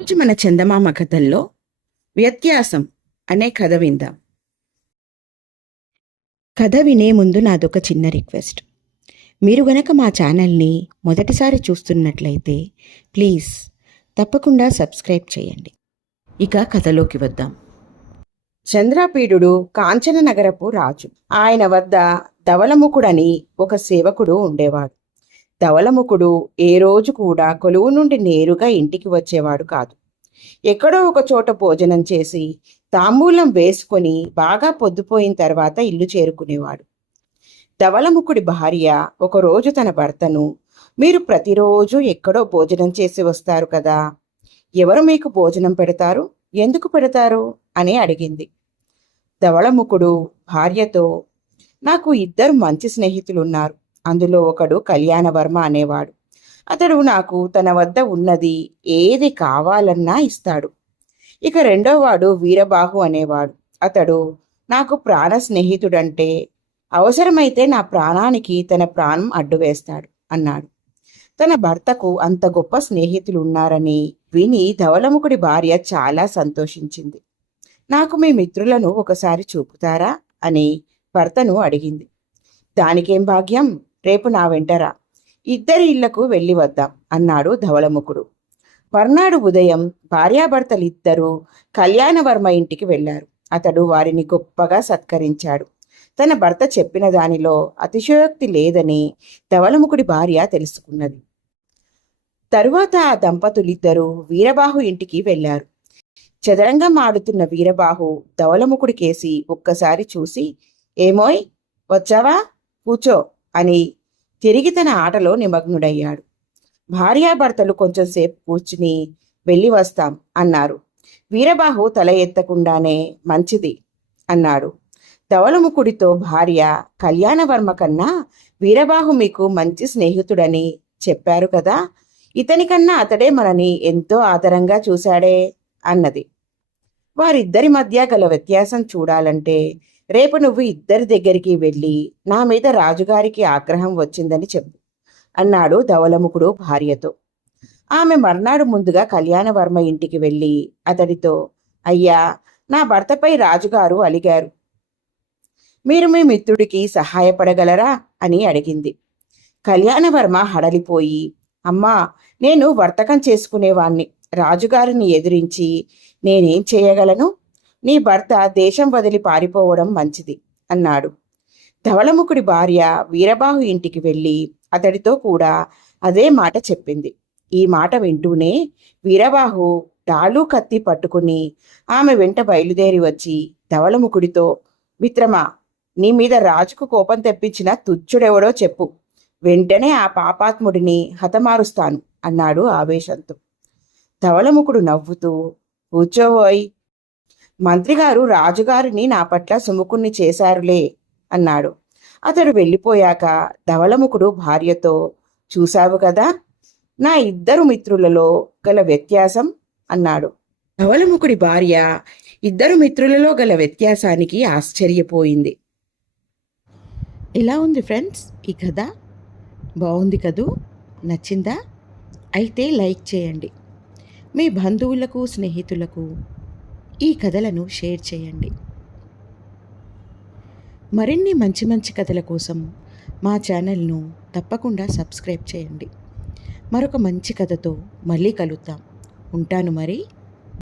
ఈరోజు మన చందమామ కథల్లో వ్యత్యాసం అనే కథ విందాం. కథ వినే ముందు నాదొక చిన్న రిక్వెస్ట్. మీరు గనక మా ఛానల్ని మొదటిసారి చూస్తున్నట్లయితే ప్లీజ్ తప్పకుండా సబ్స్క్రైబ్ చేయండి. ఇక కథలోకి వద్దాం. చంద్రపీడుడు కాంచన నగరపు రాజు. ఆయన వద్ద ధవళముఖుడని ఒక సేవకుడు ఉండేవాడు. ధవళముఖుడు ఏ రోజు కూడా కొలువు నుండి నేరుగా ఇంటికి వచ్చేవాడు కాదు. ఎక్కడో ఒక చోట భోజనం చేసి తాంబూలం వేసుకొని బాగా పొద్దుపోయిన తర్వాత ఇల్లు చేరుకునేవాడు. ధవళముఖుడి భార్య ఒకరోజు తన భర్తను, మీరు ప్రతిరోజు ఎక్కడో భోజనం చేసి వస్తారు కదా, ఎవరు మీకు భోజనం పెడతారు, ఎందుకు పెడతారు అని అడిగింది. ధవళముఖుడు భార్యతో, నాకు ఇద్దరు మంచి స్నేహితులున్నారు. అందులో ఒకడు కళ్యాణవర్మ అనేవాడు. అతడు నాకు తన వద్ద ఉన్నది ఏది కావాలన్నా ఇస్తాడు. ఇక రెండోవాడు వీరబాహు అనేవాడు. అతడు నాకు ప్రాణ స్నేహితుడంటే అవసరమైతే నా ప్రాణానికి తన ప్రాణం అడ్డువేస్తాడు అన్నాడు. తన భర్తకు అంత గొప్ప స్నేహితులు ఉన్నారని విని ధవళముఖుడి భార్య చాలా సంతోషించింది. నాకు మీ మిత్రులను ఒకసారి చూపుతారా అని భర్తను అడిగింది. దానికేం భాగ్యం, రేపు నా వెంటరా, ఇద్దరి ఇళ్లకు వెళ్ళి వద్దాం అన్నాడు ధవళముఖుడు. మర్నాడు ఉదయం భార్యాభర్తలిద్దరూ కళ్యాణవర్మ ఇంటికి వెళ్లారు. అతడు వారిని గొప్పగా సత్కరించాడు. తన భర్త చెప్పిన దానిలో అతిశయోక్తి లేదని ధవళముఖుడి భార్య తెలుసుకున్నది. తరువాత ఆ దంపతులిద్దరూ వీరబాహు ఇంటికి వెళ్లారు. చదరంగం ఆడుతున్న వీరబాహు ధవళముఖుడి కేసి ఒక్కసారి చూసి, ఏమోయ్ వచ్చావా, కూచో అని తిరిగి తన ఆటలో నిమగ్నుడయ్యాడు. భార్యాభర్తలు కొంచెంసేపు కూర్చుని వెళ్ళి వస్తాం అన్నారు. వీరబాహు తల ఎత్తకుండానే మంచిది అన్నాడు. ధవళముఖుడితో భార్య, కళ్యాణవర్మ కన్నా వీరబాహు మీకు మంచి స్నేహితుడని చెప్పారు కదా, ఇతనికన్నా అతడే మనని ఎంతో ఆదరంగా చూశాడే అన్నది. వారిద్దరి మధ్య గల వ్యత్యాసం చూడాలంటే రేపు నువ్వు ఇద్దరి దగ్గరికి వెళ్ళి నా మీద రాజుగారికి ఆగ్రహం వచ్చిందని చెప్పు అన్నాడు ధవళముఖుడు భార్యతో. ఆమె మర్నాడు ముందుగా కళ్యాణవర్మ ఇంటికి వెళ్ళి అతడితో, అయ్యా, నా భర్తపై రాజుగారు అలిగారు, మీరు మీ మిత్రుడికి సహాయపడగలరా అని అడిగింది. కళ్యాణవర్మ హడలిపోయి, అమ్మా, నేను వర్తకం చేసుకునేవాణ్ణి, రాజుగారిని ఎదిరించి నేనేం చేయగలను, నీ భర్త దేశం వదిలి పారిపోవడం మంచిది అన్నాడు. ధవళముఖుడి భార్య వీరబాహు ఇంటికి వెళ్ళి అతడితో కూడా అదే మాట చెప్పింది. ఈ మాట వింటూనే వీరబాహు డాలు కత్తి పట్టుకుని ఆమె వెంట బయలుదేరి వచ్చి ధవళముఖుడితో, మిత్రమా, నీ మీద రాజుకు కోపం తెప్పించిన తుచ్చుడెవడో చెప్పు, వెంటనే ఆ పాపాత్ముడిని హతమారుస్తాను అన్నాడు ఆవేశంతో. ధవళముఖుడు నవ్వుతూ, కూర్చోవోయ్, మంత్రిగారు రాజుగారిని నా పట్ల సుముఖుణ్ణి చేశారులే అన్నాడు. అతడు వెళ్ళిపోయాక ధవళముఖుడు భార్యతో, చూశావు కదా నా ఇద్దరు మిత్రులలో గల వ్యత్యాసం అన్నాడు. ధవళముఖుడి భార్య ఇద్దరు మిత్రులలో గల వ్యత్యాసానికి ఆశ్చర్యపోయింది. ఎలా ఉంది ఫ్రెండ్స్ ఈ కథ? బాగుంది కదూ? నచ్చిందా? అయితే లైక్ చేయండి. మీ బంధువులకు, స్నేహితులకు ఈ కథలను షేర్ చేయండి. మరిన్ని మంచి మంచి కథల కోసం మా ఛానల్ను తప్పకుండా సబ్స్క్రైబ్ చేయండి. మరొక మంచి కథతో మళ్ళీ కలుద్దాం. ఉంటాను మరి.